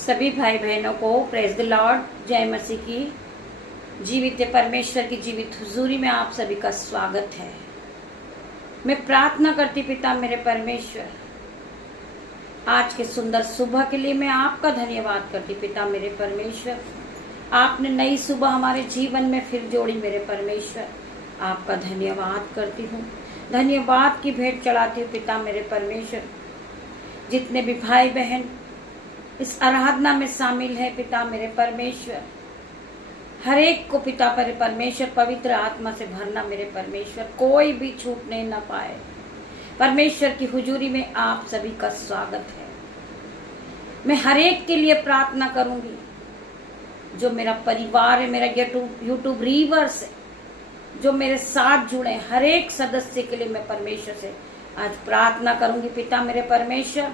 सभी भाई बहनों को प्रेज द लॉर्ड, जय मसीह की। जीवित परमेश्वर की जीवित हुजूरी में आप सभी का स्वागत है। मैं प्रार्थना करती पिता मेरे परमेश्वर, आज के सुंदर सुबह के लिए मैं आपका धन्यवाद करती पिता मेरे परमेश्वर। आपने नई सुबह हमारे जीवन में फिर जोड़ी मेरे परमेश्वर, आपका धन्यवाद करती हूँ। धन्यवाद की भेंट चढ़ाती हूँ पिता मेरे परमेश्वर। जितने भी भाई बहन इस आराधना में शामिल है पिता मेरे परमेश्वर, हर एक को पिता मेरे परमेश्वर पवित्र आत्मा से भरना मेरे परमेश्वर, कोई भी छूटने न पाए। परमेश्वर की हुजूरी में आप सभी का स्वागत है। मैं हर एक के लिए प्रार्थना करूंगी जो मेरा परिवार है, मेरा यूट्यूब रीवर्स है, जो मेरे साथ जुड़े, हर एक सदस्य के लिए मैं परमेश्वर से आज प्रार्थना करूंगी पिता मेरे परमेश्वर।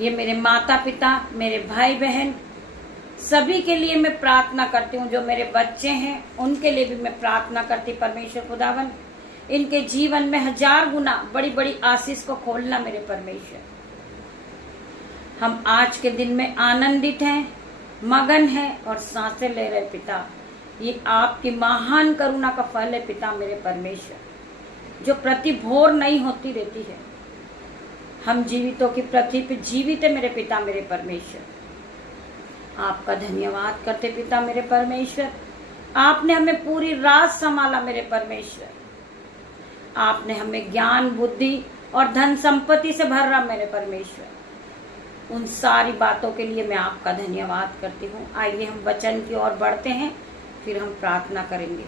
ये मेरे माता पिता, मेरे भाई बहन, सभी के लिए मैं प्रार्थना करती हूँ। जो मेरे बच्चे हैं उनके लिए भी मैं प्रार्थना करती परमेश्वर खुदावन, इनके जीवन में 1000 गुना बड़ी बड़ी आशीष को खोलना मेरे परमेश्वर। हम आज के दिन में आनंदित हैं, मगन हैं और सांसें ले रहे पिता। ये आपकी महान करुणा का फल है पिता मेरे परमेश्वर, जो प्रति भोर नहीं होती रहती है। हम जीवितों की पृथ्वी पे जीवित है मेरे पिता मेरे परमेश्वर। आपका धन्यवाद करते पिता मेरे परमेश्वर। आपने हमें पूरी रात संभाला मेरे परमेश्वर। आपने हमें ज्ञान बुद्धि और धन संपत्ति से भरा मेरे परमेश्वर। उन सारी बातों के लिए मैं आपका धन्यवाद करती हूँ। आइए हम वचन की ओर बढ़ते हैं, फिर हम प्रार्थना करेंगे।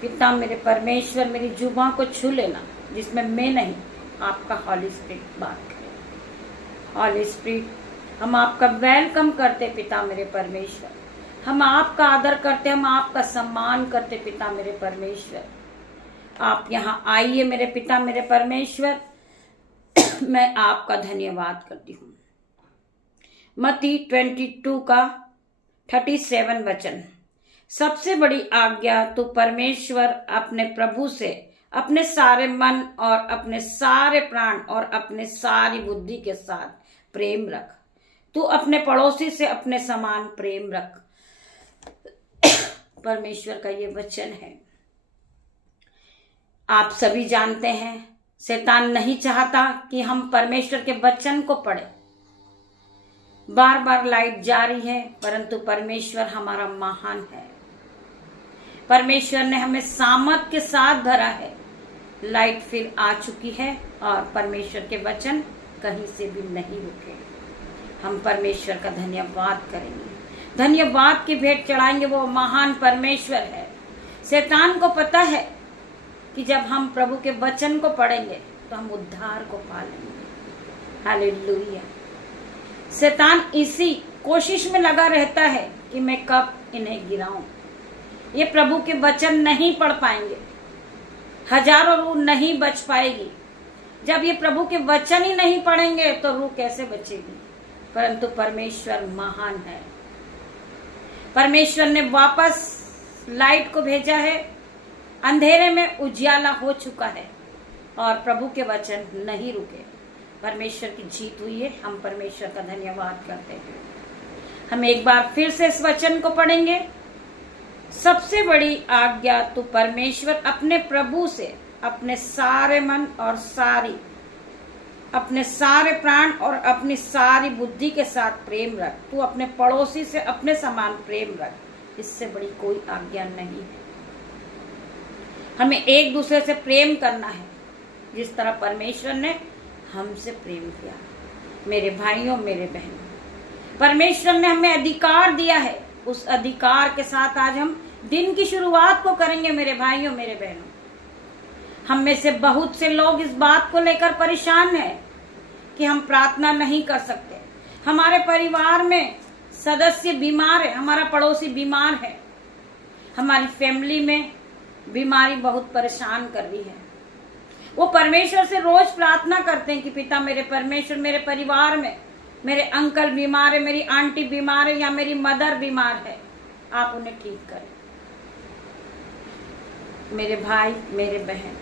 पिता मेरे परमेश्वर, मेरी जुबान को छू लेना जिसमें मैं नहीं, आपका हॉली स्पिरिट बात करे। हॉली स्पिरिट, हम आपका वेलकम करते पिता मेरे परमेश्वर। हम आपका आदर करते, हम आपका सम्मान करते पिता मेरे परमेश्वर। आप यहाँ आइए मेरे पिता मेरे परमेश्वर। मैं आपका धन्यवाद करती हूँ। मत्ती 22 का 37 वचन, सबसे बड़ी आज्ञा तू परमेश्वर अपने प्रभु से अपने सारे मन और अपने सारे प्राण और अपने सारी बुद्धि के साथ प्रेम रख। तू अपने पड़ोसी से अपने समान प्रेम रख। परमेश्वर का ये वचन है। आप सभी जानते हैं शैतान नहीं चाहता कि हम परमेश्वर के वचन को पढ़ें। बार बार लाइट जारी है, परंतु परमेश्वर हमारा महान है। परमेश्वर ने हमें सामर्थ के साथ भरा है। लाइट फिर आ चुकी है और परमेश्वर के वचन कहीं से भी नहीं रुके। हम परमेश्वर का धन्यवाद करेंगे, धन्यवाद की भेंट चढ़ाएंगे। वो महान परमेश्वर है। शैतान को पता है कि जब हम प्रभु के वचन को पढ़ेंगे तो हम उद्धार को पालेंगे। हालेलुया। शैतान इसी कोशिश में लगा रहता है कि मैं कब इन्हें गिराऊं। ये प्रभु के वचन नहीं पढ़ पाएंगे, हजारों रूह नहीं बच पाएगी। जब ये प्रभु के वचन ही नहीं पढ़ेंगे तो रूह कैसे बचेगी। परंतु परमेश्वर महान है। परमेश्वर ने वापस लाइट को भेजा है। अंधेरे में उजियाला हो चुका है और प्रभु के वचन नहीं रुके। परमेश्वर की जीत हुई है। हम परमेश्वर का धन्यवाद करते हैं। हम एक बार फिर से इस वचन को पढ़ेंगे। सबसे बड़ी आज्ञा तू परमेश्वर अपने प्रभु से अपने सारे मन और अपने सारे प्राण और अपनी सारी बुद्धि के साथ प्रेम रख। तू अपने पड़ोसी से अपने समान प्रेम रख। इससे बड़ी कोई आज्ञा नहीं है। हमें एक दूसरे से प्रेम करना है जिस तरह परमेश्वर ने हमसे प्रेम किया। मेरे भाइयों, मेरे बहनों, परमेश्वर ने हमें अधिकार दिया है। उस अधिकार के साथ आज हम दिन की शुरुआत को करेंगे। मेरे भाइयों, मेरे बहनों, हम में से बहुत से लोग इस बात को लेकर परेशान हैं कि हम प्रार्थना नहीं कर सकते। हमारे परिवार में सदस्य बीमार है, हमारा पड़ोसी बीमार है, हमारी फैमिली में बीमारी बहुत परेशान कर रही है। वो परमेश्वर से रोज प्रार्थना करते हैं कि पिता मेरे परमेश्वर, मेरे परिवार में मेरे अंकल बीमार है, मेरी आंटी बीमार है या मेरी मदर बीमार है, आप उन्हें ठीक करें। मेरे भाई, मेरे बहन,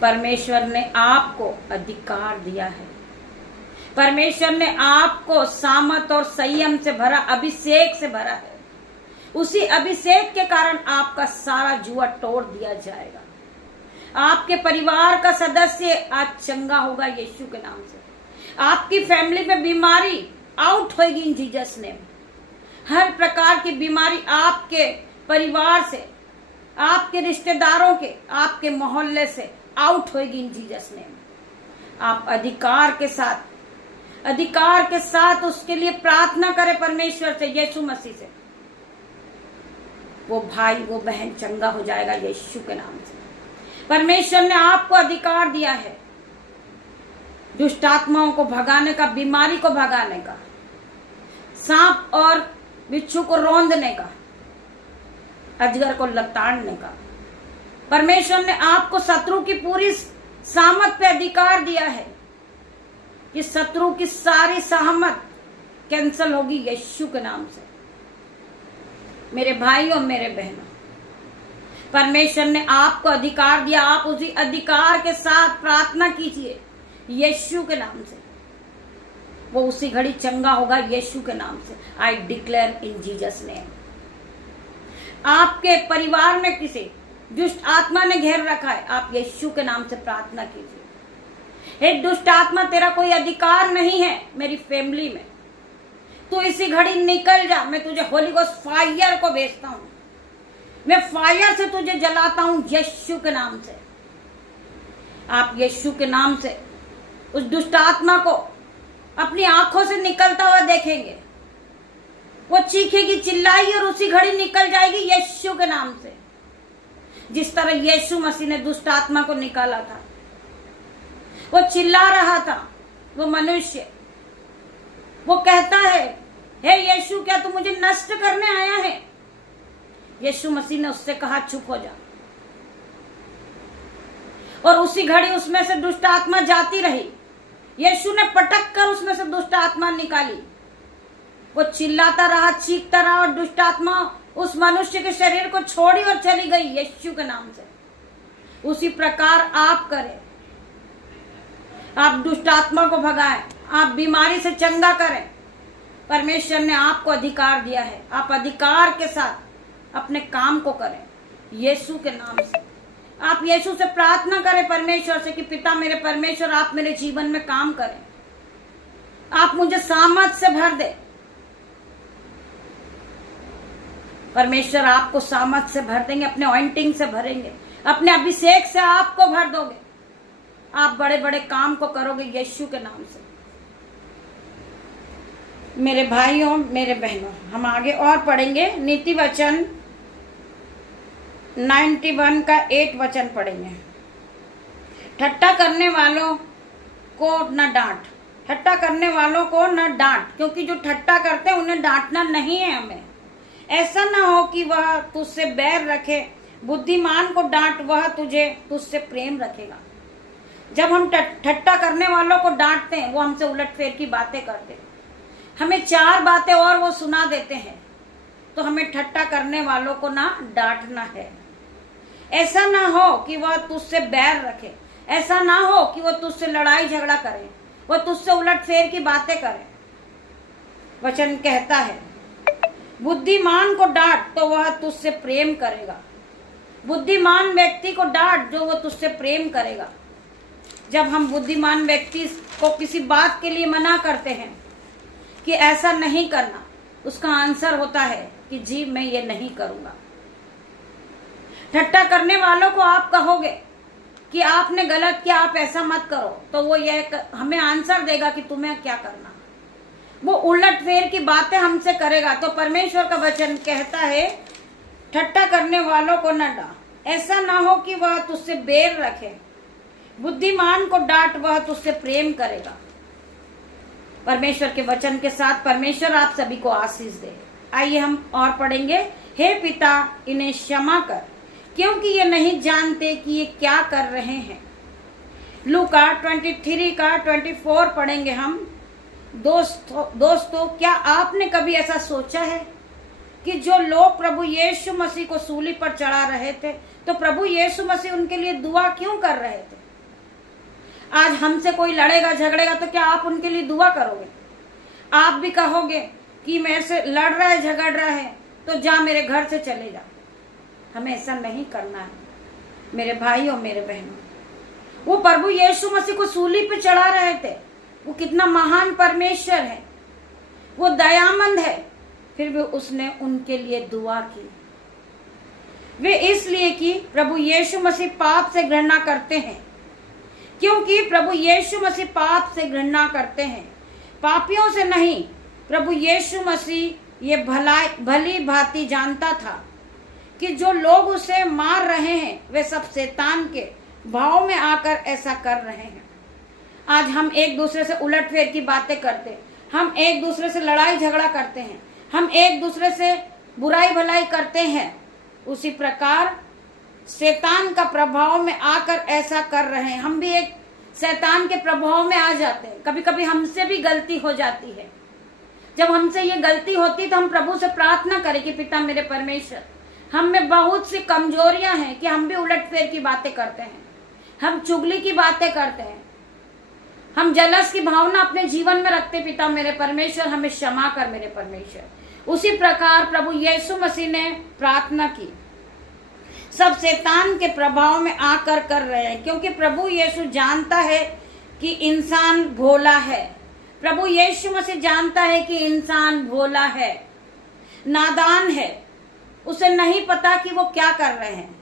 परमेश्वर ने आपको अधिकार दिया है। परमेश्वर ने आपको सामर्थ और संयम से भरा, अभिषेक से भरा है। उसी अभिषेक के कारण आपका सारा जुआ तोड़ दिया जाएगा। आपके परिवार का सदस्य आज चंगा होगा यीशु के नाम से। आपकी फैमिली में बीमारी आउट होगी इन जीसस नेम। हर प्रकार की बीमारी आपके परिवार से, आपके रिश्तेदारों के, आपके मोहल्ले से आउट होगी इन जीसस नेम। आप अधिकार के साथ उसके लिए प्रार्थना करें परमेश्वर से, यीशु मसीह से। वो भाई वो बहन चंगा हो जाएगा यीशु के नाम से। परमेश्वर ने आपको अधिकार दिया है दुष्ट आत्माओं को भगाने का, बीमारी को भगाने का, सांप और बिच्छू को रौंदने का, अजगर को लताड़ने का। परमेश्वर ने आपको शत्रु की पूरी सामत पे अधिकार दिया है कि शत्रु की सारी सहमत कैंसल होगी यीशु के नाम से। मेरे भाई और मेरे बहनों, परमेश्वर ने आपको अधिकार दिया, आप उसी अधिकार के साथ प्रार्थना कीजिए यीशु के नाम से। वो उसी घड़ी चंगा होगा यीशु के नाम से। I declare in Jesus name. आपके परिवार में किसी दुष्ट आत्मा ने घेर रखा है, आप यीशु के नाम से प्रार्थना कीजिए। हे दुष्ट आत्मा, तेरा कोई अधिकार नहीं है मेरी फैमिली में, तू इसी घड़ी निकल जा। मैं तुझे होली गोस्ट फायर को भेजता हूं, मैं फायर से तुझे जलाता हूं यीशु के नाम से। आप यीशु के नाम से उस दुष्ट आत्मा को अपनी आंखों से निकलता हुआ देखेंगे। वो चीखेगी, चिल्लाएगी और उसी घड़ी निकल जाएगी यीशु के नाम से। जिस तरह यीशु मसीह ने दुष्ट आत्मा को निकाला था, वो चिल्ला रहा था, वो मनुष्य, वो कहता है, हे यीशु, क्या तू मुझे नष्ट करने आया है? यीशु मसीह ने उससे कहा, चुप हो जा। और उसी घड़ी उसमें से दुष्ट आत्मा जाती रही। यीशु ने पटक कर उसमें से दुष्ट आत्मा निकाली। वो चिल्लाता रहा, चीखता रहा और दुष्ट आत्मा उस मनुष्य के शरीर को छोड़ी और चली गई यीशु के नाम से। उसी प्रकार आप करें, आप दुष्ट आत्मा को भगाएं, आप बीमारी से चंगा करें। परमेश्वर ने आपको अधिकार दिया है, आप अधिकार के साथ अपने काम को करें यीशु के नाम से। आप यीशु से प्रार्थना करें परमेश्वर से कि पिता मेरे परमेश्वर, आप मेरे जीवन में काम करें, आप मुझे सामर्थ से भर दे। परमेश्वर आपको सामर्थ से भर देंगे, अपने ऑइंटिंग से भरेंगे, अपने अभिषेक से आपको भर दोगे। आप बड़े बड़े काम को करोगे यीशु के नाम से। मेरे भाइयों मेरे बहनों, हम आगे और पढ़ेंगे। नीति वचन 91 का 8 वचन पढ़ेंगे। ठट्टा करने वालों को न डांट, ठट्टा करने वालों को न डांट, क्योंकि जो ठट्टा करते हैं उन्हें डांटना नहीं है हमें। ऐसा ना हो कि वह तुझसे बैर रखे, बुद्धिमान को डांट, वह तुझसे प्रेम रखेगा। जब हम ठट्टा करने वालों को डांटते हैं, वो हमसे उलटफेर की बातें करते हैं, हमें 4 बातें और वो सुना देते हैं, तो हमें ठट्टा करने वालों को ना डांटना है। ऐसा ना हो कि वह तुझसे बैर रखे, ऐसा ना हो कि वह तुझसे लड़ाई झगड़ा करे, वह तुझसे उलटफेर की बातें करे। वचन कहता है, बुद्धिमान को डांट तो वह तुझसे प्रेम करेगा। बुद्धिमान व्यक्ति को डांट जो वह तुझसे प्रेम करेगा। जब हम बुद्धिमान व्यक्ति को किसी बात के लिए मना करते हैं कि ऐसा नहीं करना, उसका आंसर होता है कि जी मैं ये नहीं करूंगा। ठट्टा करने वालों को आप कहोगे कि आपने गलत किया, आप ऐसा मत करो, तो वो ये हमें आंसर देगा कि तुम्हें क्या करना। वो उलटफेर की बातें हमसे करेगा। तो परमेश्वर का वचन कहता है, ठट्टा करने वालों को न डांट, ऐसा ना हो कि वह तुझसे बैर रखे, बुद्धिमान को डांट, वह तुझसे प्रेम करेगा। परमेश्वर के वचन के साथ परमेश्वर आप सभी को आशीष दे। आइए हम और पढ़ेंगे। हे पिता, इन्हें क्षमा कर, क्योंकि ये नहीं जानते कि ये क्या कर रहे हैं। लूका 23 का 24 पढ़ेंगे हम। दोस्तों, क्या आपने कभी ऐसा सोचा है कि जो लोग प्रभु यीशु मसीह को सूली पर चढ़ा रहे थे, तो प्रभु यीशु मसीह उनके लिए दुआ क्यों कर रहे थे? आज हमसे कोई लड़ेगा झगड़ेगा तो क्या आप उनके लिए दुआ करोगे? आप भी कहोगे कि मेरे से लड़ रहा है, झगड़ रहा है, तो जा मेरे घर से चले जा। हमें ऐसा नहीं करना है मेरे भाइयों, मेरे बहनों। वो प्रभु यीशु मसीह को सूली पे चढ़ा रहे थे। वो कितना महान परमेश्वर है, वो दयामंद है, फिर भी उसने उनके लिए दुआ की। वे इसलिए कि प्रभु यीशु मसीह पाप से घृणा करते हैं, क्योंकि प्रभु यीशु मसीह पाप से घृणा करते हैं, पापियों से नहीं। प्रभु यीशु मसीह ये भली भांति जानता था कि जो लोग उसे मार रहे हैं वे सब शैतान के भाव में आकर ऐसा कर रहे हैं। आज हम एक दूसरे से उलट फेर की बातें करते हैं, हम एक दूसरे से लड़ाई झगड़ा करते हैं, हम एक दूसरे से बुराई भलाई करते हैं। उसी प्रकार शैतान का प्रभाव में आकर ऐसा कर रहे हैं। हम भी एक शैतान के प्रभाव में आ जाते हैं। कभी कभी हमसे भी गलती हो जाती है। जब हमसे ये गलती होती तो हम प्रभु से प्रार्थना करें कि पिता मेरे परमेश्वर, हम में बहुत सी कमजोरियां हैं कि हम भी उलट फेर की बातें करते हैं, हम चुगली की बातें करते हैं, हम जलस की भावना अपने जीवन में रखते। पिता मेरे परमेश्वर, हमें क्षमा कर मेरे परमेश्वर। उसी प्रकार प्रभु यीशु मसीह ने प्रार्थना की। सब शैतान के प्रभाव में आकर कर रहे हैं, क्योंकि प्रभु यीशु जानता है कि इंसान भोला है। प्रभु यीशु मसीह जानता है कि इंसान भोला है, नादान है, उसे नहीं पता कि वो क्या कर रहे हैं।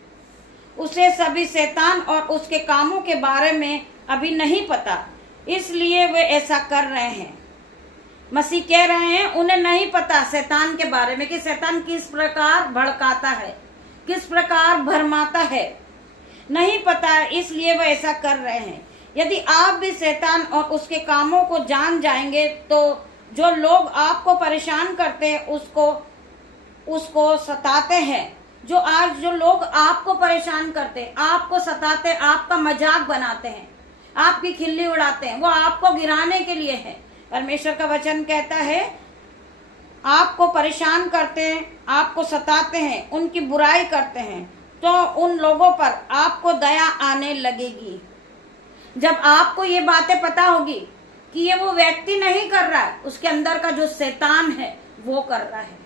उसे सभी शैतान और उसके कामों के बारे में अभी नहीं पता, इसलिए वे ऐसा कर रहे हैं। मसीह कह रहे हैं उन्हें नहीं पता शैतान के बारे में कि शैतान किस प्रकार भड़काता है, किस प्रकार भरमाता है, नहीं पता, इसलिए वे ऐसा कर रहे हैं। यदि आप भी शैतान और उसके कामों को जान जाएंगे तो जो लोग आपको परेशान करते हैं उसको सताते हैं, जो लोग आपको परेशान करते हैं, आपको सताते, आपका मजाक बनाते हैं, आपकी खिल्ली उड़ाते हैं, वो आपको गिराने के लिए है। परमेश्वर का वचन कहता है आपको परेशान करते हैं, आपको सताते हैं, उनकी बुराई करते हैं, तो उन लोगों पर आपको दया आने लगेगी। जब आपको ये बातें पता होगी कि ये वो व्यक्ति नहीं कर रहा है, उसके अंदर का जो शैतान है वो कर रहा है।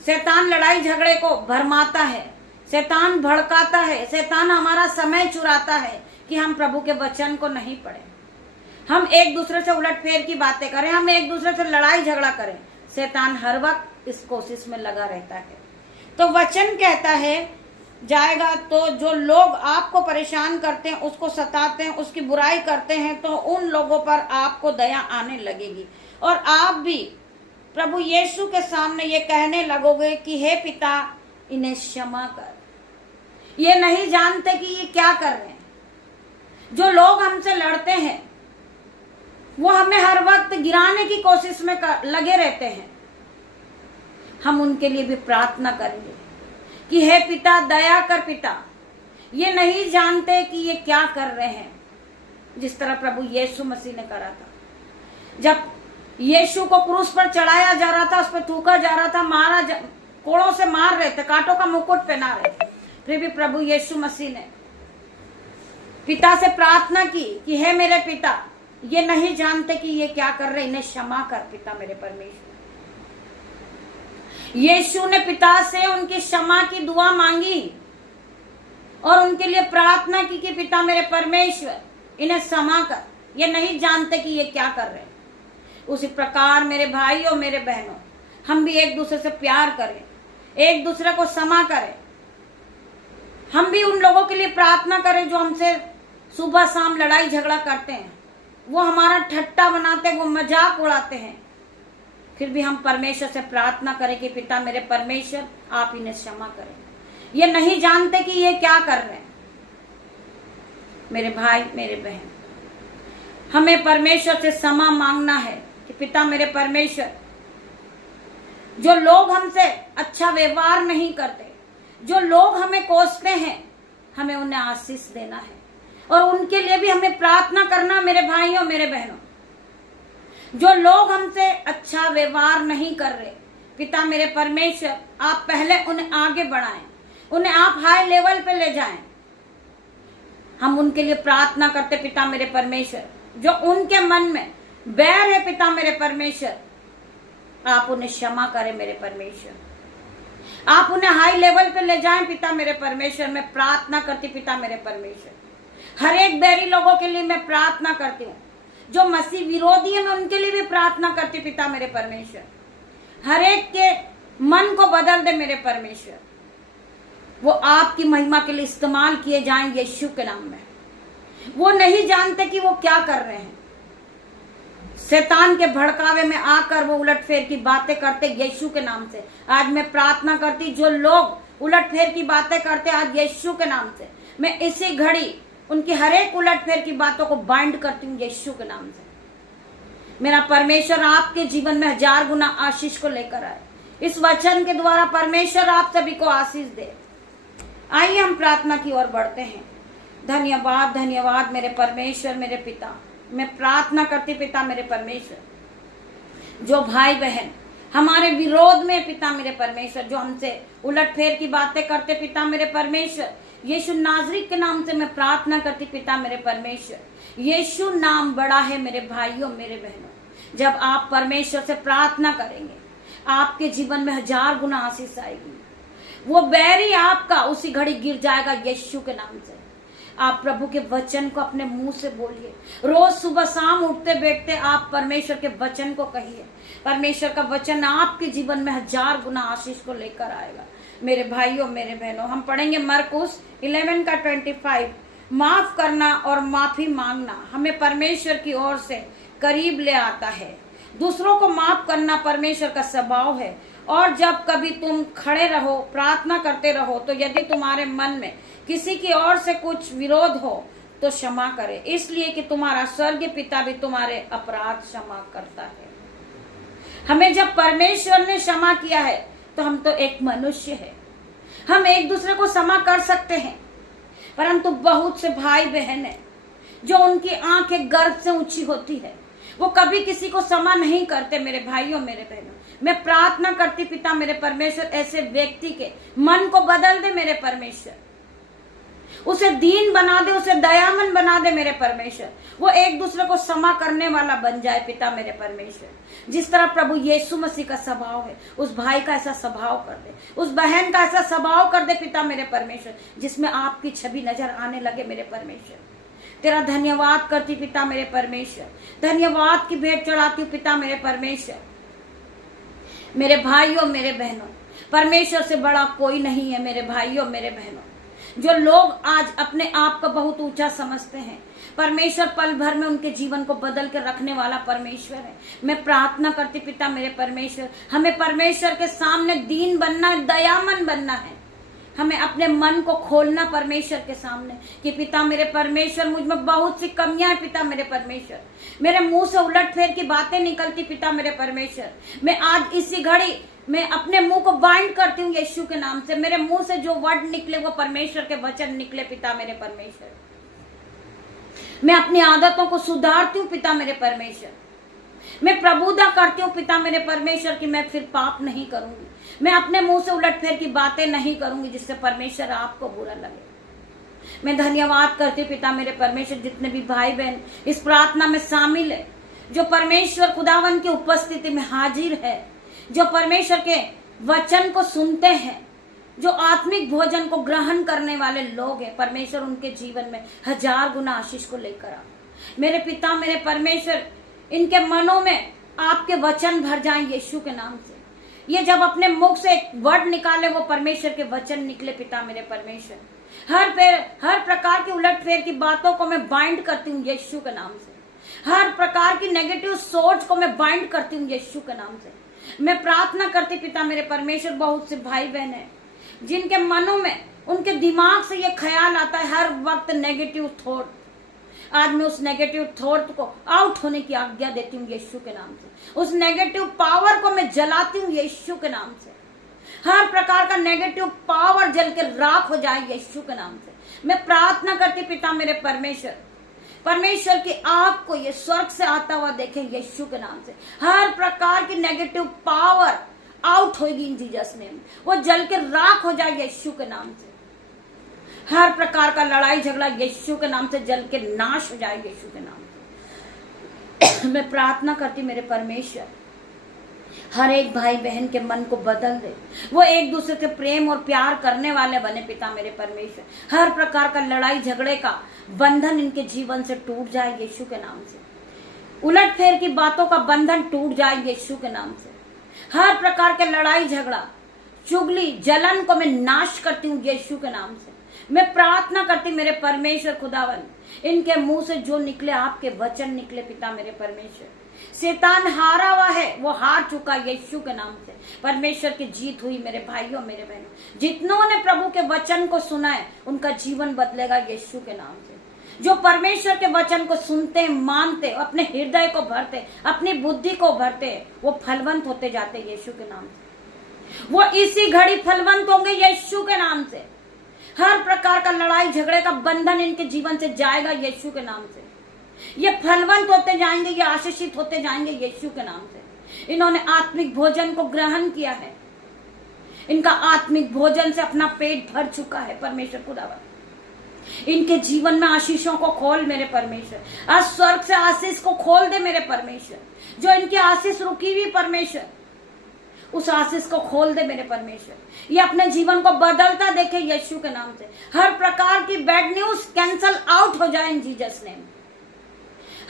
शैतान लड़ाई झगड़े को भरमाता है, शैतान भड़काता है, शैतान हमारा समय चुराता है कि हम प्रभु के वचन को नहीं पढ़ें, हम एक दूसरे से उलट फेर की बातें करें, हम एक दूसरे से लड़ाई झगड़ा करें। शैतान हर वक्त इस कोशिश में लगा रहता है। तो वचन कहता है जाएगा, तो जो लोग आपको परेशान करते हैं, उसको सताते हैं, उसकी बुराई करते हैं, तो उन लोगों पर आपको दया आने लगेगी और आप भी प्रभु यीशु के सामने ये कहने लगोगे कि हे पिता, इन्हें क्षमा कर। ये नहीं जानते कि ये क्या कर रहे हैं। जो लोग हमसे लड़ते हैं वो हमें हर वक्त गिराने की कोशिश में लगे रहते हैं। हम उनके लिए भी प्रार्थना करेंगे कि हे पिता, दया कर पिता, ये नहीं जानते कि ये क्या कर रहे हैं। जिस तरह प्रभु यीशु मसीह ने करा था, जब यीशु को क्रूस पर चढ़ाया जा रहा था, उस पर थूका जा रहा था, कोड़ों से मार रहे थे, कांटों का मुकुट पहना रहे थे, फिर भी प्रभु यीशु मसीह ने पिता से प्रार्थना की कि हे मेरे पिता, ये नहीं जानते कि ये क्या कर रहे, इन्हें क्षमा कर पिता मेरे परमेश्वर। यीशु ने पिता से उनकी क्षमा की दुआ मांगी और उनके लिए प्रार्थना की कि पिता मेरे परमेश्वर, इन्हें क्षमा कर, ये नहीं जानते कि ये क्या कर रहे हैं। उसी प्रकार मेरे भाइयों, मेरे बहनों, हम भी एक दूसरे से प्यार करें, एक दूसरे को क्षमा करें। हम भी उन लोगों के लिए प्रार्थना करें जो हमसे सुबह शाम लड़ाई झगड़ा करते हैं, वो हमारा ठट्टा बनाते हैं, वो मजाक उड़ाते हैं, फिर भी हम परमेश्वर से प्रार्थना करें कि पिता मेरे परमेश्वर, आप इन्हें क्षमा करें, ये नहीं जानते कि ये क्या कर रहे हैं। मेरे भाई, मेरे बहन, हमें परमेश्वर से क्षमा मांगना है कि पिता मेरे परमेश्वर, जो लोग हमसे अच्छा व्यवहार नहीं करते, जो लोग हमें कोसते हैं, हमें उन्हें आशीष देना है और उनके लिए भी हमें प्रार्थना करना। मेरे भाइयों, मेरे बहनों, जो लोग हमसे अच्छा व्यवहार नहीं कर रहे, पिता मेरे परमेश्वर, आप पहले उन्हें आगे बढ़ाएं, उन्हें आप हाई लेवल पे ले जाएं। हम उनके लिए प्रार्थना करते पिता मेरे परमेश्वर, जो उनके मन में बैर है पिता मेरे परमेश्वर, आप उन्हें क्षमा करें मेरे परमेश्वर, आप उन्हें हाई लेवल पे ले जाएं पिता मेरे परमेश्वर। मैं प्रार्थना करती पिता मेरे परमेश्वर, हर एक बैरी लोगों के लिए मैं प्रार्थना करती हूँ, जो मसीह विरोधी है मैं उनके लिए भी प्रार्थना करती पिता मेरे परमेश्वर। हर एक के मन को बदल दे मेरे परमेश्वर, वो आपकी महिमा के लिए इस्तेमाल किए जाएं यीशु के नाम में। वो नहीं जानते कि वो क्या कर रहे हैं, शैतान के भड़कावे में आकर वो उलटफेर की बातें करते यीशु के नाम से। आज मैं प्रार्थना करती, जो लोग उलटफेर की बातें करते आज यीशु के नाम से, मैं इसी घड़ी उनकी हर एक उलटफेर की बातों को बाइंड करती हूँ यीशु के नाम से। मेरा परमेश्वर आपके जीवन में 1000 गुना आशीष को लेकर आए। इस वचन के द्वारा परमेश्वर आप सभी को आशीष दे। आइए हम प्रार्थना की ओर बढ़ते हैं। धन्यवाद धन्यवाद मेरे परमेश्वर मेरे पिता। मैं प्रार्थना करती पिता मेरे परमेश्वर, जो भाई बहन हमारे विरोध में पिता मेरे परमेश्वर, जो हमसे उलटफेर की बातें करते पिता मेरे परमेश्वर, यीशु नाजरी के नाम से मैं प्रार्थना करती पिता मेरे परमेश्वर। यीशु नाम बड़ा है मेरे भाइयों मेरे बहनों। जब आप परमेश्वर से प्रार्थना करेंगे आपके जीवन में 1000 गुना आशीष आएगी। वो बैरी आपका उसी घड़ी गिर जाएगा यीशु के नाम से। आप प्रभु के वचन को अपने मुंह से बोलिए। रोज सुबह शाम उठते बैठते आप परमेश्वर के वचन को कहिए। परमेश्वर का वचन आपके जीवन में 1000 गुना आशीष को लेकर आएगा। मेरे भाइयों मेरे बहनों, हम पढ़ेंगे मरकुस 11 का 25। माफ करना और माफी मांगना हमें परमेश्वर की ओर से करीब ले आता है। दूसरों को माफ करना परमेश्वर का स्वभाव है। और जब कभी तुम खड़े रहो प्रार्थना करते रहो, तो यदि तुम्हारे मन में किसी की ओर से कुछ विरोध हो तो क्षमा करे, इसलिए कि तुम्हारा स्वर्गीय पिता भी तुम्हारे अपराध क्षमा करता है। हमें जब परमेश्वर ने क्षमा किया है तो हम तो एक मनुष्य है, हम एक दूसरे को क्षमा कर सकते हैं, परंतु बहुत से भाई बहन है जो उनकी आंखें गर्व से ऊंची होती है, वो कभी किसी को क्षमा नहीं करते। मेरे भाइयों मेरे बहनों, मैं प्रार्थना करती पिता मेरे परमेश्वर, ऐसे व्यक्ति के मन को बदल दे मेरे परमेश्वर, उसे दीन बना दे, उसे दयामन बना दे मेरे परमेश्वर। वो एक दूसरे को क्षमा करने वाला बन जाए पिता मेरे परमेश्वर। जिस तरह प्रभु यीशु मसीह का स्वभाव है, उस भाई का ऐसा स्वभाव कर दे, उस बहन का ऐसा स्वभाव कर दे पिता मेरे परमेश्वर, जिसमें आपकी छवि नजर आने लगे मेरे परमेश्वर। तेरा धन्यवाद करती पिता मेरे परमेश्वर, धन्यवाद की भेंट चढ़ाती हूँ पिता मेरे परमेश्वर। मेरे भाइयों मेरे बहनों, परमेश्वर से बड़ा कोई नहीं है मेरे भाइयों मेरे बहनों। जो लोग आज अपने आप को बहुत ऊंचा समझते हैं, परमेश्वर पल भर में उनके जीवन को बदल के रखने वाला परमेश्वर है। मैं प्रार्थना करती पिता मेरे परमेश्वर, हमें परमेश्वर के सामने दीन बनना है, दयामन बनना है। हमें अपने मन को खोलना परमेश्वर के सामने कि पिता मेरे परमेश्वर, मुझ में बहुत सी कमियां हैं पिता मेरे परमेश्वर, मेरे मुंह से उलटफेर की बातें निकलती पिता मेरे परमेश्वर। मैं आज इसी घड़ी मैं अपने मुंह को बाइंड करती हूँ यीशु के नाम से। मेरे मुंह से जो वर्ड निकले वो परमेश्वर के वचन निकले पिता मेरे परमेश्वर। मैं अपनी आदतों को सुधारती हूँ पिता मेरे परमेश्वर। मैं प्रबुद्धा करती हूँ पिता मेरे परमेश्वर कि मैं फिर पाप नहीं करूंगी, मैं अपने मुंह से उलटफेर की बातें नहीं करूंगी जिससे परमेश्वर आपको बुरा लगे। मैं धन्यवाद करती हूँ पिता मेरे परमेश्वर, जितने भी भाई बहन इस प्रार्थना में शामिल है, जो परमेश्वर खुदावन की उपस्थिति में हाजिर है, जो परमेश्वर के वचन को सुनते हैं, जो आत्मिक भोजन को ग्रहण करने वाले लोग हैं, परमेश्वर उनके जीवन में 1000 गुना आशीष को लेकर आ। मेरे पिता मेरे परमेश्वर, इनके मनों में आपके वचन भर जाएं यीशु के नाम से। ये जब अपने मुख से एक वर्ड निकाले वो परमेश्वर के वचन निकले पिता मेरे परमेश्वर। हर प्रकार की उलटफेर की बातों को मैं बाइंड करती हूँ यीशु के नाम से। हर प्रकार की नेगेटिव सोच को मैं बाइंड करती हूँ यीशु के नाम से। मैं प्रार्थना करती पिता मेरे परमेश्वर, बहुत से भाई बहन है जिनके मनों में उनके दिमाग से ये ख्याल आता है हर वक्त नेगेटिव थॉट। आज मैं उस नेगेटिव थॉट को आउट होने की आज्ञा देती हूँ यीशु के नाम से। उस नेगेटिव पावर को मैं जलाती हूँ यीशु के नाम से। हर प्रकार का नेगेटिव पावर जल के राख हो जाए यीशु के नाम से। मैं प्रार्थना करती पिता मेरे परमेश्वर, परमेश्वर की आग को ये स्वर्ग से आता हुआ देखें यीशु के नाम से। हर प्रकार की नेगेटिव पावर आउट होगी इन जीसस नेम, वो जल के राख हो जाए यीशु के नाम से। हर प्रकार का लड़ाई झगड़ा यीशु के नाम से जल के नाश हो जाए यीशु के नाम से। मैं प्रार्थना करती मेरे परमेश्वर हर एक भाई बहन के मन को बदल दे, वो एक दूसरे से प्रेम और प्यार करने वाले बने पिता मेरे परमेश्वर। हर प्रकार का लड़ाई झगड़े का बंधन इनके जीवन से टूट जाए यीशु के नाम से। उलट फेर की बातों का बंधन टूट जाए यीशु के नाम से। हर प्रकार के लड़ाई झगड़ा चुगली जलन को मैं नाश करती हूँ यीशु के नाम से। मैं प्रार्थना करती मेरे परमेश्वर खुदावन, इनके मुंह से जो निकले आपके वचन निकले पिता मेरे परमेश्वर। शैतान हारा हुआ है, वो हार चुका यीशु के नाम से। परमेश्वर की जीत हुई मेरे भाइयों मेरे बहनों। जितनों ने प्रभु के वचन को सुना है उनका जीवन बदलेगा यीशु के नाम से। जो परमेश्वर के वचन को सुनते मानते, अपने हृदय को भरते, अपनी बुद्धि को भरते, वो फलवंत होते जाते यीशु के नाम से। वो इसी घड़ी फलवंत होंगे यीशु के नाम से। हर प्रकार का लड़ाई झगड़े का बंधन इनके जीवन से जाएगा यीशु के नाम से। ये फलवंत होते जाएंगे, ये आशीषित होते जाएंगे यीशु के नाम से। इन्होंने आत्मिक भोजन को ग्रहण किया है, इनका आत्मिक भोजन से अपना पेट भर चुका है परमेश्वर खुदावन। इनके जीवन में आशीषों को खोल मेरे परमेश्वर। आज स्वर्ग से आशीष को खोल दे मेरे परमेश्वर। जो इनकी आशीष रुकी हुई परमेश्वर, उस आशीष को खोल दे मेरे परमेश्वर। ये अपने जीवन को बदलता देखे यीशु के नाम से। हर प्रकार की बैड न्यूज कैंसल आउट हो जाए इन जीसस नेम।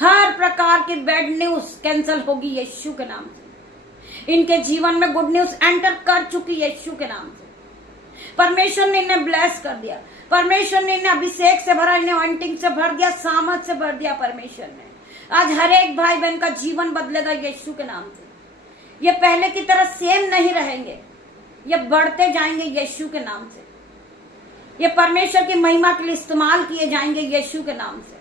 हर प्रकार की बैड न्यूज कैंसल होगी यीशु के नाम से। इनके जीवन में गुड न्यूज एंटर कर चुकी यीशु के नाम से। परमेश्वर ने इन्हें ब्लेस कर दिया, परमेश्वर ने इन्हें अभिषेक से भरा, इन्हें ऑइंटिंग से भर दिया, सामर्थ से भर दिया परमेश्वर ने। आज हर एक भाई बहन का जीवन बदलेगा यीशु के नाम से। ये पहले की तरह सेम नहीं रहेंगे, ये बढ़ते जाएंगे यीशु के नाम से। ये परमेश्वर की महिमा के लिए इस्तेमाल किए जाएंगे यीशु के नाम से।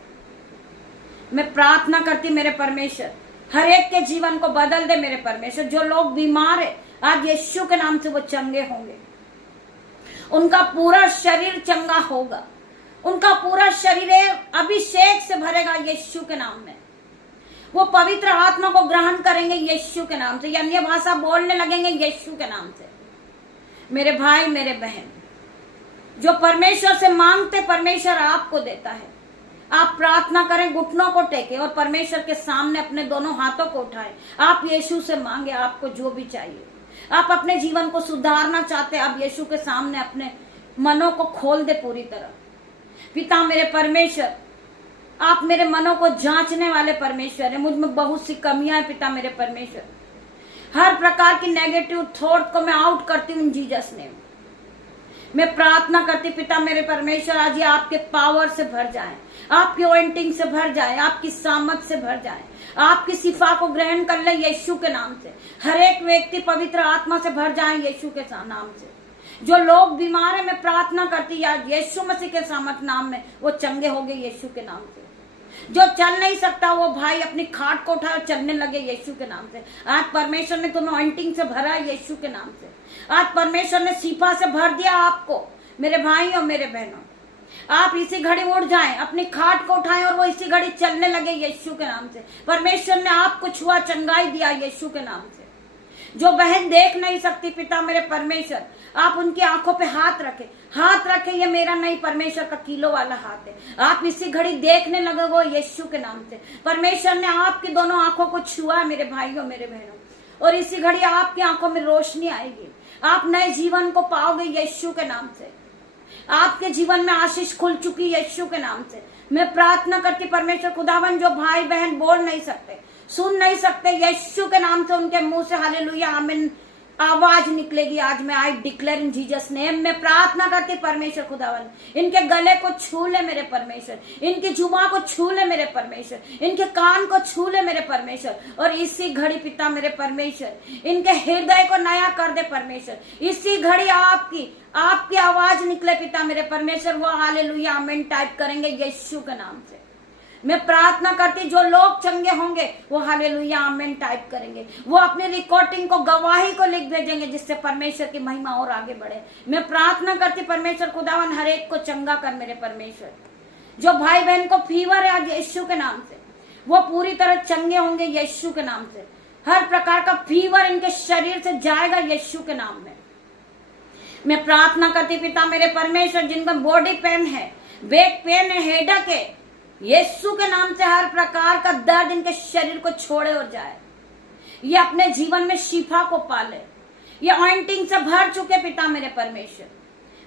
मैं प्रार्थना करती मेरे परमेश्वर हर एक के जीवन को बदल दे मेरे परमेश्वर। जो लोग बीमार है आज यीशु के नाम से वो चंगे होंगे, उनका पूरा शरीर चंगा होगा, उनका पूरा शरीर अभिषेक से भरेगा यीशु के नाम में। वो पवित्र आत्मा को ग्रहण करेंगे यीशु के नाम से, अन्य भाषा बोलने लगेंगे यीशु के नाम से। मेरे भाई मेरे बहन, जो परमेश्वर से मांगते परमेश्वर आपको देता है। आप प्रार्थना करें, घुटनों को टेके और परमेश्वर के सामने अपने दोनों हाथों को उठाएं। आप यीशु से मांगे आपको जो भी चाहिए। आप अपने जीवन को सुधारना चाहते हैं, आप यीशु के सामने अपने मनों को खोल दे पूरी तरह। पिता मेरे परमेश्वर, आप मेरे मनों को जांचने वाले परमेश्वर है। मुझ में बहुत सी कमियां हैं पिता मेरे परमेश्वर। हर प्रकार की नेगेटिव थॉट को मैं आउट करती हूँ जीसस नेम। मैं प्रार्थना करती पिता मेरे परमेश्वर, आज ये आपके पावर से भर जाए, आपकी ऑइंटिंग से भर जाए, आपकी सामर्थ से भर जाए, आपकी शिफा को ग्रहण कर ले यीशु के नाम से। हर एक व्यक्ति पवित्र आत्मा से भर जाए यीशु के नाम से। जो लोग बीमार है मैं प्रार्थना करती आज यीशु मसीह के सामर्थ नाम में वो चंगे हो गए यीशु के नाम से। जो चल नहीं सकता वो भाई अपनी खाट को उठा और चलने लगे यीशु के नाम से। आज परमेश्वर ने तुम्हें ऑइंटिंग से भरा यीशु के नाम से। आज परमेश्वर ने शिफा से भर दिया आपको मेरे भाई और मेरे बहनों। आप इसी घड़ी उठ जाएं, अपनी खाट को उठाएं और वो इसी घड़ी चलने लगे यीशु के नाम से। परमेश्वर ने आपको छुआ, चंगाई दिया यीशु के नाम से। जो बहन देख नहीं सकती पिता मेरे परमेश्वर, आप उनकी आंखों पे हाथ रखे, हाथ रखे। ये मेरा नहीं, परमेश्वर का किलो वाला हाथ है। आप इसी घड़ी देखने लगोगे यीशु के नाम से। परमेश्वर ने आपकी दोनों आंखों को छुआ मेरे भाइयों मेरे बहनों, और इसी घड़ी आपकी आंखों में रोशनी आएगी। आप नए जीवन को पाओगे यीशु के नाम से। आपके जीवन में आशीष खुल चुकी यीशु के नाम से। मैं प्रार्थना करती परमेश्वर खुदावन, जो भाई बहन बोल नहीं सकते, सुन नहीं सकते, यीशु के नाम से उनके मुंह से हालेलुया आमीन आवाज निकलेगी। आज मैं I declare in Jesus name. मैं प्रार्थना करती परमेश्वर खुदावन, इनके गले को छू ले मेरे परमेश्वर, इनकी जुबान को छू ले मेरे परमेश्वर, इनके कान को छू ले मेरे परमेश्वर, और इसी घड़ी पिता मेरे परमेश्वर इनके हृदय को नया कर दे परमेश्वर। इसी घड़ी आपकी आवाज निकले पिता मेरे परमेश्वर, वो हालेलुया आमीन टाइप करेंगे यीशु के नाम से। मैं प्रार्थना करती जो लोग चंगे होंगे वो हालेलुया आमीन टाइप करेंगे। वो अपनी रिकॉर्डिंग को, गवाही को लिख भेजेंगे, जिससे परमेश्वर की महिमा और आगे बढ़े। मैं प्रार्थना करती परमेश्वर खुदावन हर एक को चंगा कर मेरे परमेश्वर। जो भाई बहन को फीवर है आज यीशु के नाम से, वो पूरी तरह चंगे होंगे यीशु के नाम से। हर प्रकार का फीवर इनके शरीर से जाएगा यीशु के नाम में। मैं प्रार्थना करती पिता मेरे परमेश्वर, जिनका बॉडी पेन है, बैक पेन है, हेडेक है, यीशु के नाम से हर प्रकार का दर्द इनके शरीर को छोड़े हो जाए। ये अपने जीवन में शिफा को पाले। ये ऑइंटिंग से भर चुके पिता मेरे परमेश्वर।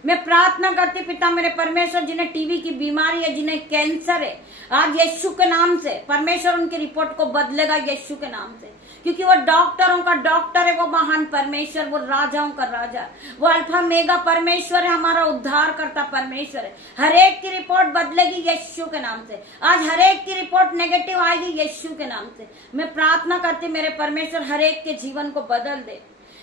मैं प्रार्थना करती पिता मेरे परमेश्वर, जिन्हें टीबी की बीमारी है, जिन्हें कैंसर है, आज यीशु के नाम से परमेश्वर उनकी रिपोर्ट को बदलेगा यीशु के नाम से, क्योंकि वो डॉक्टरों का डॉक्टर है, वो महान परमेश्वर, वो राजाओं का राजा, वो अल्फा मेगा परमेश्वर है, हमारा उद्धार करता परमेश्वर है। हर एक की रिपोर्ट बदलेगी यीशु के नाम से। आज हर एक की रिपोर्ट नेगेटिव आएगी यीशु के नाम से। मैं प्रार्थना करती मेरे परमेश्वर हर एक के जीवन को बदल दे।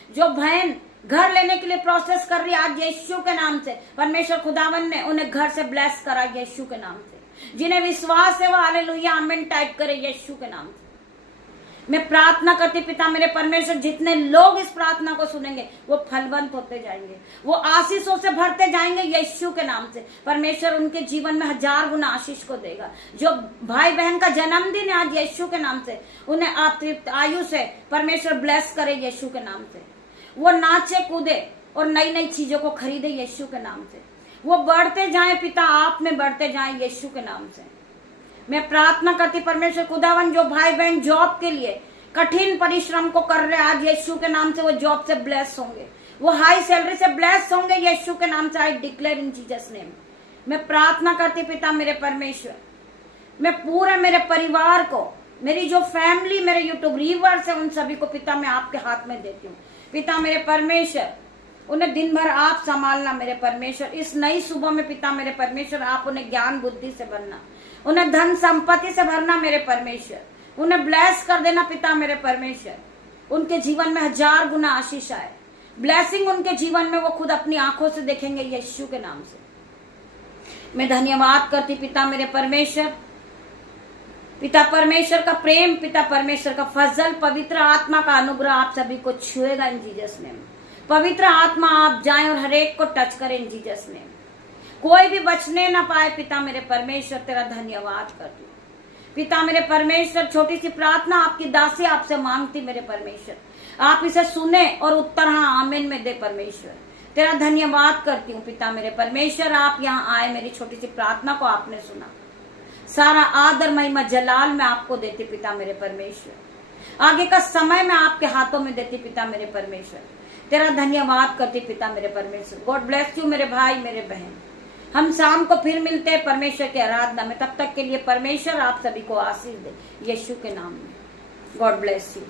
जो बहन घर लेने के लिए प्रोसेस कर रही है, आज यीशु के नाम से परमेश्वर खुदावन ने उन्हें घर से ब्लेस करा यीशु के नाम से। जिन्हें विश्वास है वो हालेलुया आमीन टाइप करे यीशु के नाम से। मैं प्रार्थना करती पिता मेरे परमेश्वर, जितने लोग इस प्रार्थना को सुनेंगे वो फलवंत होते जाएंगे, वो आशीषों से भरते जाएंगे यीशु के नाम से। परमेश्वर उनके जीवन में 1000 गुना आशीष को देगा। जो भाई बहन का जन्मदिन है आज यीशु के नाम से, उन्हें अतिरिक्त आयु से परमेश्वर ब्लेस करे यीशु के नाम से। वो नाचे कूदे और नई नई चीजों को खरीदे यीशु के नाम से। वो बढ़ते जाएं पिता, आप में बढ़ते जाएं यीशु के नाम से। मैं प्रार्थना करती परमेश्वर खुदावन, जो भाई बहन जॉब के लिए कठिन परिश्रम को कर रहे हैं, आज यीशु के नाम से वो जॉब से ब्लेस होंगे, वो हाई सैलरी से ब्लेस होंगे यीशु के नाम से। I declare in Jesus name. मैं प्रार्थना करती पिता मेरे परमेश्वर, मैं पूरे मेरे परिवार को, मेरी जो फैमिली, मेरे यूट्यूब व्यूअर्स है, उन सभी को पिता मैं आपके हाथ में देती हूँ। पिता मेरे परमेश्वर, उन्हें दिन भर आप संभालना मेरे परमेश्वर। इस नई सुबह में पिता मेरे परमेश्वर आप उन्हें ज्ञान बुद्धि से भरना, उन्हें धन संपत्ति से भरना मेरे परमेश्वर। उन्हें ब्लेस कर देना पिता मेरे परमेश्वर। उनके जीवन में 1000 गुना आशीष आए, ब्लेसिंग उनके जीवन में वो खुद अपनी आंखों से देखेंगे यीशु के नाम से। मैं धन्यवाद करती पिता मेरे परमेश्वर। पिता परमेश्वर का प्रेम, पिता परमेश्वर का फजल, पवित्र आत्मा का अनुग्रह आप सभी को छुएगा इन जीसस नेम। पवित्र आत्मा आप जाएं और हर एक को टच करें इन जीसस नेम। कोई भी बचने ना पाए पिता मेरे परमेश्वर, तेरा धन्यवाद करती हूँ पिता मेरे परमेश्वर। छोटी सी प्रार्थना आपकी दासी आपसे मांगती मेरे परमेश्वर, आप इसे सुने और उत्तर हाँ आमीन में दे परमेश्वर। तेरा धन्यवाद करती हूँ पिता मेरे परमेश्वर। आप यहाँ आए, मेरी छोटी सी प्रार्थना को आपने सुना। सारा आदर महिमा जलाल मैं आपको देती पिता मेरे परमेश्वर। आगे का समय मैं आपके हाथों में देती पिता मेरे परमेश्वर। तेरा धन्यवाद करती पिता मेरे परमेश्वर। गॉड ब्लेस यू मेरे भाई मेरे बहन। हम शाम को फिर मिलते हैं परमेश्वर की आराधना में। तब तक के लिए परमेश्वर आप सभी को आशीष दे यीशु के नाम में। God bless you.